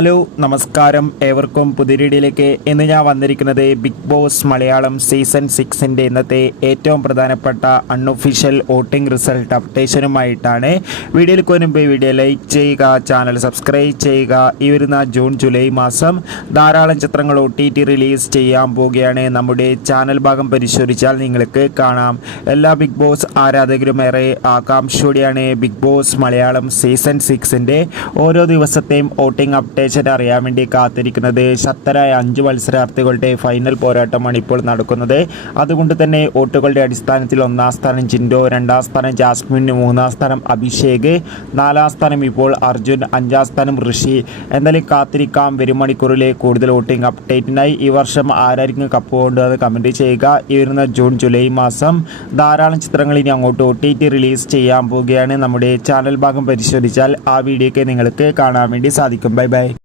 Hello നമസ്കാരം, ഏവർക്കും പുതിയ വീഡിയോയിലേക്ക്. ഇന്ന് ഞാൻ വന്നിരിക്കുന്നത് ബിഗ് ബോസ് മലയാളം സീസൺ 6ൻ്റെ ഇന്നത്തെ ഏറ്റവും പ്രധാനപ്പെട്ട അൺഒഫീഷ്യൽ വോട്ടിംഗ് റിസൾട്ട് അപ്ഡേഷനുമായിട്ടാണ്. വീഡിയോയിലേക്ക് വരുമ്പോൾ വീഡിയോ ലൈക്ക് ചെയ്യുക, ചാനൽ സബ്സ്ക്രൈബ് ചെയ്യുക. ഈ വരുന്ന ജൂൺ ജൂലൈ മാസം ധാരാളം ചിത്രങ്ങൾ OTT റിലീസ് ചെയ്യാൻ പോവുകയാണ്. നമ്മുടെ ചാനൽ ഭാഗം പരിശോധിച്ചാൽ നിങ്ങൾക്ക് കാണാം. എല്ലാ ബിഗ് ബോസ് ആരാധകരും ഏറെ ആകാംക്ഷയോടെയാണ് ബിഗ് ബോസ് മലയാളം സീസൺ 6ൻ്റെ ഓരോ ദിവസത്തെയും വോട്ടിംഗ് അപ്ഡേഷൻ അറിയാൻ വേണ്ടി കാത്തിരിക്കുന്നത്. ശക്തരായ 5 മത്സരാർത്ഥികളുടെ ഫൈനൽ പോരാട്ടമാണ് ഇപ്പോൾ നടക്കുന്നത്. അതുകൊണ്ട് തന്നെ വോട്ടുകളുടെ അടിസ്ഥാനത്തിൽ 1ാം സ്ഥാനം ജിൻഡോ, 2ാം സ്ഥാനം ജാസ്മിൻ, 3ാം സ്ഥാനം അഭിഷേക്, 4ാം സ്ഥാനം ഇപ്പോൾ അർജുൻ, 5ാം സ്ഥാനം ഋഷി. എന്തായാലും കാത്തിരിക്കാം വരും മണിക്കൂറിലെ കൂടുതൽ വോട്ടിംഗ് അപ്ഡേറ്റിനായി. ഈ വർഷം ആരായിരിക്കും കപ്പ് കൊണ്ടുവന്ന് കമൻറ്റ് ചെയ്യുക. ഈ വരുന്ന ജൂൺ ജൂലൈ മാസം ധാരാളം ചിത്രങ്ങൾ ഇനി അങ്ങോട്ട് OTT റിലീസ് ചെയ്യാൻ പോവുകയാണ്. നമ്മുടെ ചാനൽ ഭാഗം പരിശോധിച്ചാൽ ആ വീഡിയോയ്ക്ക് നിങ്ങൾക്ക് കാണാൻ വേണ്ടി സാധിക്കും. Bye bye.